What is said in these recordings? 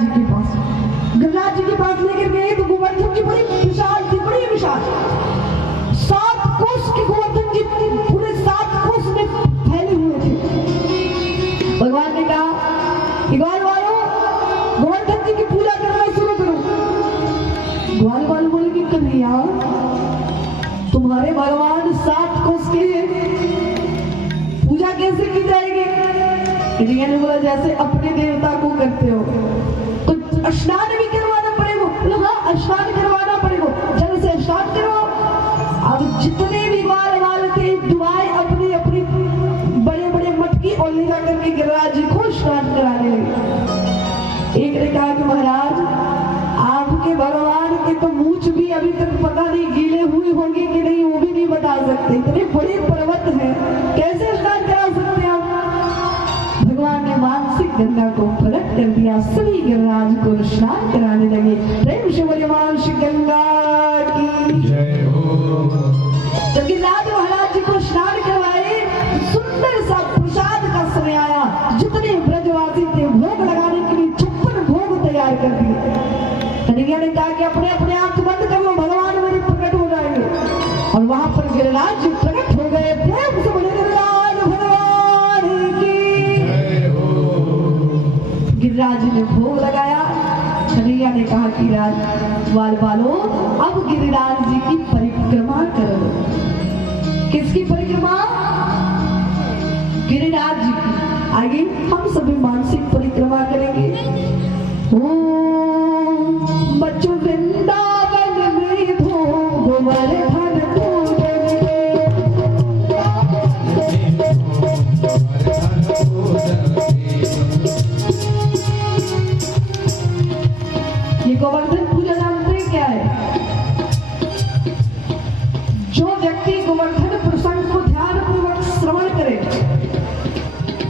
जी के पास। गिरिराज जी के पास लेकर गए तो गोवर्धन जी बड़ी विशाल थी, बड़ी विशाल, 7 कोस के गोवर्धन जी पूरे 7 कोस में फैले हुए थे। भगवान ने कहा कि ग्वाल वालों गोवर्धन जी की पूजा करना शुरू करो। ग्वाल वाले बोले कि कन्हैया तुम्हारे भगवान 7 कोस के पूजा कैसे की जाएगी? कन्हैया ने बोला जैसे अपने देवता को करते हो तो स्नान भी करवाना पड़ेगा। हाँ स्नान करवाना पड़ेगा, जल से स्नान करवाओ। अब जितने भी ग्वाल वाले थे दुआएं अपनी अपनी बड़े बड़े मटकी और ले जाकर के गिरिराज जी को स्नान कराने लगे। एक ने कहा कि महाराज आपके भगवान के तो मूंछ भी अभी तक पता नहीं गीले हुए होंगे कि नहीं, वो भी नहीं बता सकते, इतने बड़े पर्वत हैं, कैसे स्नान करा सकते हैं आप? भगवान ने मानसिक गंगा को प्रकट कर दिया, सभी गिरिराज को स्नान कराने लगे। प्रेम से बोले मानसिक गंगा की जय हो। जब गिरिराज महाराज जी को स्नान करवाए, सुंदर सा प्रसाद का समय आया। जितने ब्रजवासी थे भोग लगाने के लिए 56 भोग तैयार कर दिए। कन्हैया ने कहा कि अपने अपने आंख बंद कर लो, भगवान मेरे प्रकट हो जाएंगे। और वहां पर गिरिराज जी प्रकट हो गए। प्रेम से बोले गिरिराज भगवान की जय हो। गिरिराज जी ने भोग लगाया। कन्हैया ने कहा कि राजवाल वालों अब गिरिराज जी की परिक्रमा करो। किसकी परिक्रमा? गिरिराज जी की। आगे हम सभी मानसिक परिक्रमा करेंगे। बच्चों वृंदावन में भोग गोवर्धन पूजन ये गोवर्धन पूजा जानते हैं क्या है? जो व्यक्ति गोवर्धन प्रसंग को ध्यान पूर्वक श्रवण करे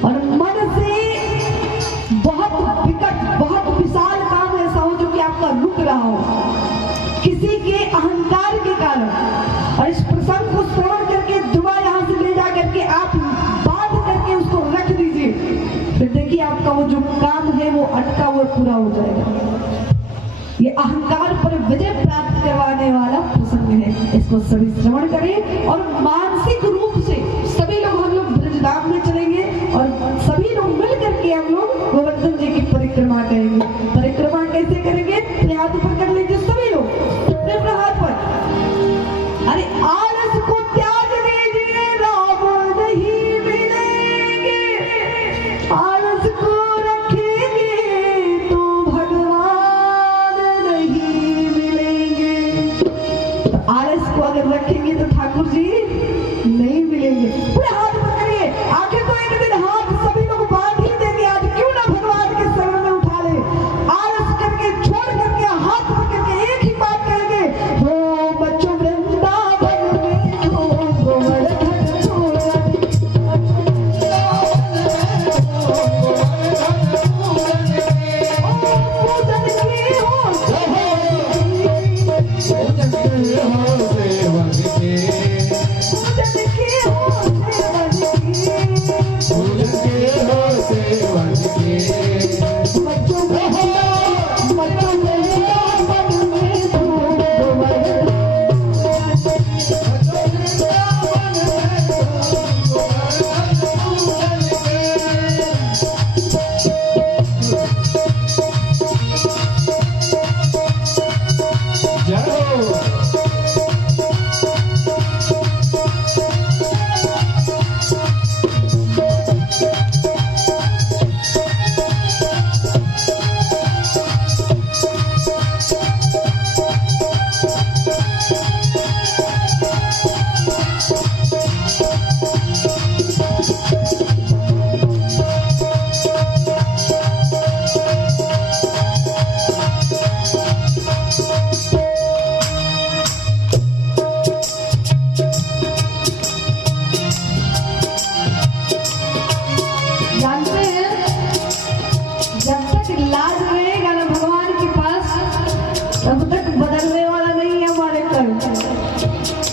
और मन से बहुत विकट बहुत विशाल काम ऐसा हो जो कि आपका रुक रहा हो किसी के अहंकार के कारण, और इस प्रसंग को श्रवण करके दुआ यहाँ से ले जा करके आप बांध करके उसको रख दीजिए, फिर देखिए आपका वो जो काम है वो अटका हुआ पूरा हो जाएगा। ये अहंकार पर विजय प्राप्त करवाने वाला प्रसंग है। इसको सभी श्रवण करें और मानसिक रूप से सभी लोग हम लोग ब्रजधाम में चलेंगे और सभी लोग मिल करके हम लोग गोवर्धन जी की परिक्रमा करेंगे। परिक्रमा कैसे करेंगे? हाथ ऊपर कर लीजिए सभी लोग, अपने हाथ पर। अरे आलस को त्याग दीजिए, राम नहीं मिलेंगे। आलस को रखेंगे तो भगवान नहीं मिलेंगे। तो आलस को अगर रखेंगे तो ठाकुर जी नहीं मिलेंगे। पूरे हाथ पर करिए। आखिर तो एक दिन हाथ सभी लोग बांध ही देंगे। आज क्यों ना भगवान के शरण में उठा ले। आलस करके छोड़ करके हाथ पकड़ के एक ही बात करेंगे, हो बच्चों वृंदावन में हो गोवर्धन पूजन।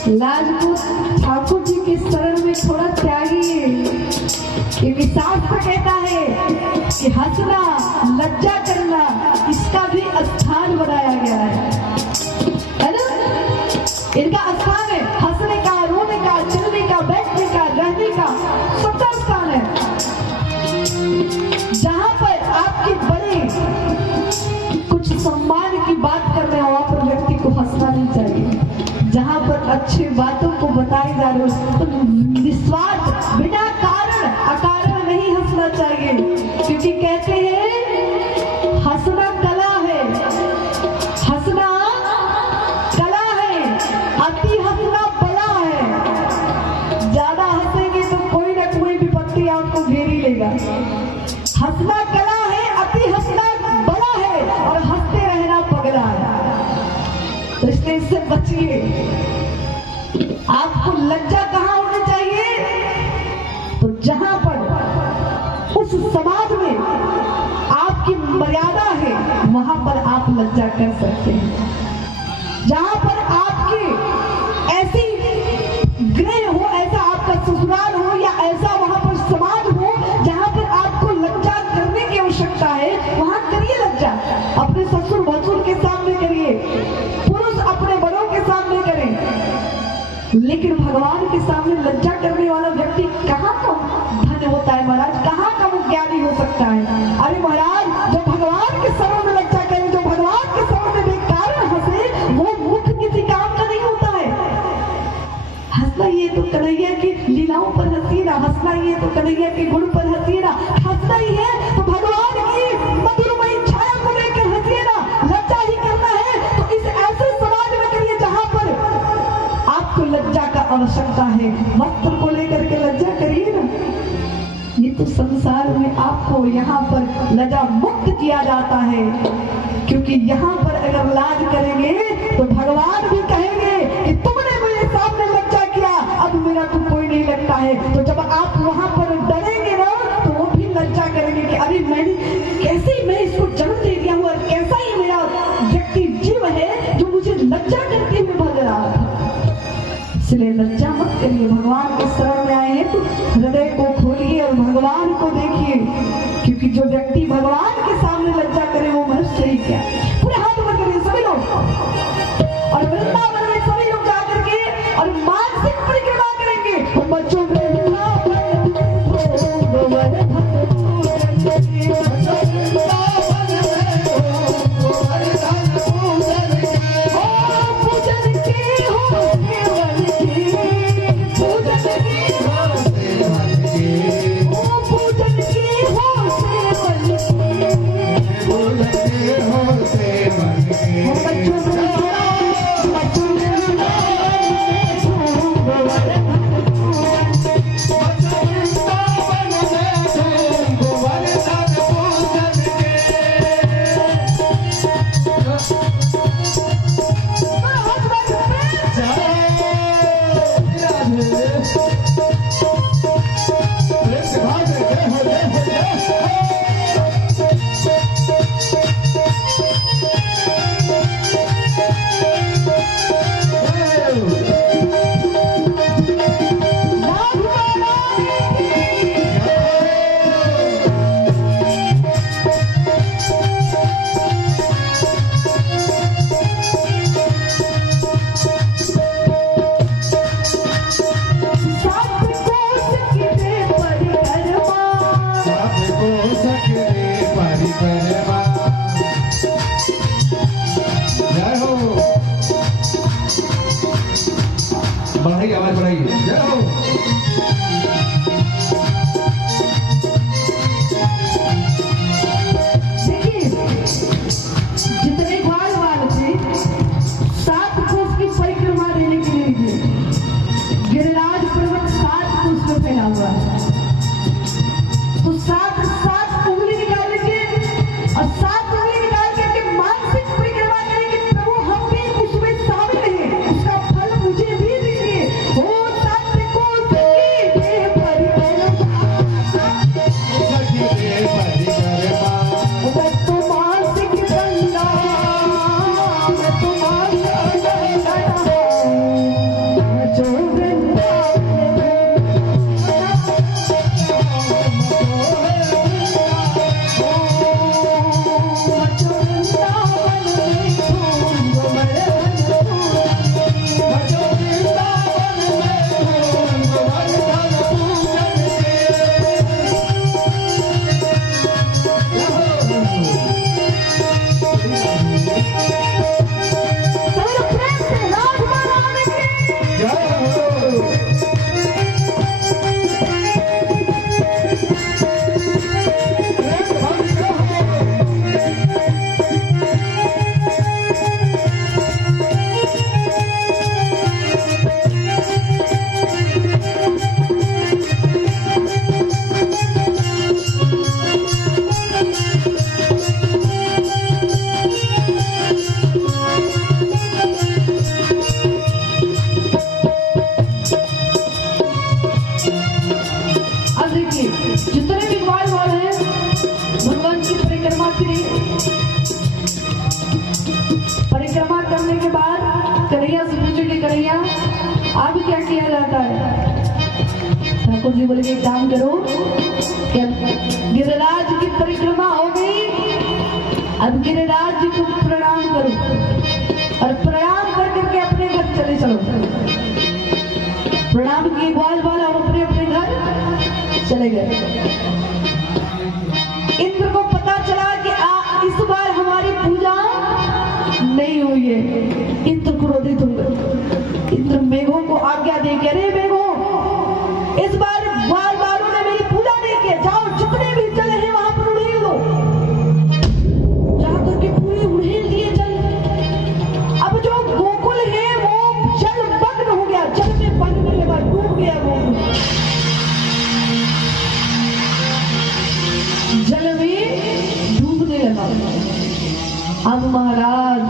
लाज को ठाकुर जी के शरण में थोड़ा त्यागिए, क्योंकि शास्त्र कहता है कि हंसना, लज्जा करना, अच्छी बातों को बताए जा रहे हो तो निस्वार्थ बिना कारण अकारण नहीं हंसना चाहिए, क्योंकि कहते हैं हंसना कला है, हंसना कला है, अति हंसना बला है। ज्यादा हंसेंगे तो कोई ना कोई विपत्ति आपको घेर ही लेगा। हंसना कला है, अति हंसना बड़ा है और हंसते रहना पगला है। तो इसलिए इससे बचिए। आपको लज्जा कहाँ होनी चाहिए? तो जहां पर उस समाज में आपकी मर्यादा है वहां पर आप लज्जा कर सकते हैं। जहां पर आपकी ऐसी गृह हो, ऐसा आपका ससुराल हो या ऐसा वहां पर समाज हो जहां पर आपको लज्जा करने की आवश्यकता है, वहां करिए लज्जा। अपने ससुर भसुर के सामने करिए, पुरुष अपने बड़ों के सामने करें, लेकिन भगवान के सामने लज्जा करने वाला व्यक्ति कहाँ का धन्य होता है महाराज, कहाँ का वो ज्ञानी हो सकता है? अरे महाराज, जो भगवान के सामने लज्जा करे, जो भगवान के सामने बेकार हंसे, वो मुख किसी काम का नहीं होता है। हंसना ये तो कन्हैया की लीलाओं पर हंसी ना, हंसना ये तो कन्हैया के गुण पर हंसी ना, हंसना ही है तो भगवान की मधुरमयी छाया को लेकर हंसिए ना। लज्जा ही करना है तो इस ऐसे समाज में करिए जहां पर आपको लज्जा का आवश्यकता है। वस्त्र को लेकर के लज्जा करिए ना। ये तो संसार में आपको यहाँ पर लज्जा मुक्त किया जाता है, क्योंकि यहाँ पर अगर लाज करेंगे तो भगवान भी कहेंगे कि तुमने मेरे सामने लज्जा किया, अब मेरा तो कोई नहीं लगता है। तो जब आप वहां पर डरेंगे ना तो वो भी लज्जा करेंगे कि अरे मैंने कैसे मैं इसको जन्म दे दिया हूँ और कैसा ही मेरा व्यक्ति जीव है जो मुझे लज्जा करते हुए भज रहा था। इसलिए लज्जा मत करिए। भगवान के शरण में आए हैं तो हृदय को खोलिए और भगवान को देखिए, क्योंकि जो व्यक्ति भगवान के सामने लज्जा करे वो मनुष्य ही क्या। पूरे हाथ ऊपर करिए सभी लोग, और वृंदावन में सभी लोग जाकर के और मानसिक परिक्रमा करेंगे। बच्चों बढ़ाइए, आवाज बढ़ाइए। जय हो। देखिए, जितने ग्वाल वाल थे 7 कोस की परिक्रमा देने के लिए गिरिराज पर्वत 7 कोस में फैला हुआ है। तो 7 उंगली निकाल लीजिए और 7 उंगली निकाल करके मानसिक परिक्रमा करेंगे। प्रभु हम भी उसमें शामिल हैं, उसका फल मुझे भी दीजिए। हो अब क्या किया जाता है? ठाकुर जी बोले एक काम करो, गिरिराज की परिक्रमा हो गई, अब गिरिराज जी को प्रणाम करो और प्रणाम कर करके अपने घर चले चलो। प्रणाम किए ग्वाल वाला और अपने अपने घर चले गए। इंद्र को पता चला कि इस बार हमारी पूजा नहीं हुई है। इंद्र क्रोधित हो गए। इंद्र मेघों को आज्ञा दे के, अरे मेघों, इस बार ग्वाल वालों ने मेरी पूजा नहीं की, जाओ जितने भी जल है वहां पर उड़ेल दो। जाकर के पूरी उड़ेल दिए जल। अब जो गोकुल है वो जल मग्न हो गया, जल में बहने लगा, डूब गया गोकुल, जल में डूबने लगा। अब महाराज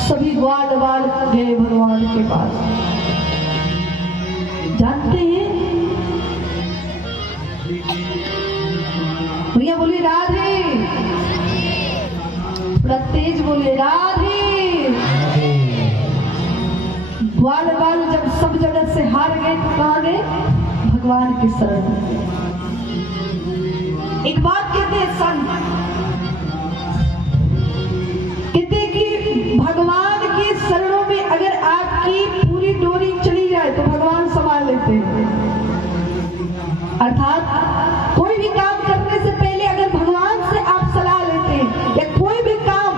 सभी ग्वाल वाल गए भगवान के पास। जानते हैं भैया, बोले राधे, थोड़ा तेज बोले राधे। ग्वाल वाल जब सब जगत से हार गए तो कहाँ गए? भगवान के शरण। एक बात कहते हैं संत, कहते कि भगवान के शरणों में अगर आपकी पूरी डोरी चली जाए तो भगवान संभाल लेते हैं। अर्थात कोई भी काम करने से पहले अगर भगवान से आप सलाह लेते हैं, या कोई भी काम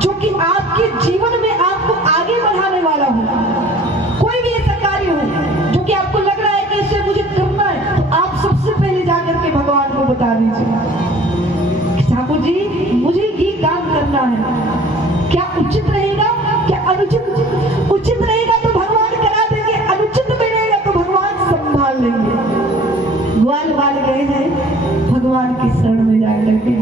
जो कि आपके जीवन में आपको आगे बढ़ाने वाला हो, कोई भी ऐसा कार्य हो जो कि आपको लग रहा है कि इसे मुझे करना है, तो आप सबसे पहले जाकर के भगवान को बता दीजिए, ठाकुर जी मुझे ये काम करना है, क्या उचित रहेगा, क्या अनुचित? उचित रहेगा तो भगवान करा देंगे, अनुचित में रहेगा तो भगवान संभाल लेंगे। ग्वाल वाल गए हैं भगवान की शरण में जाकर के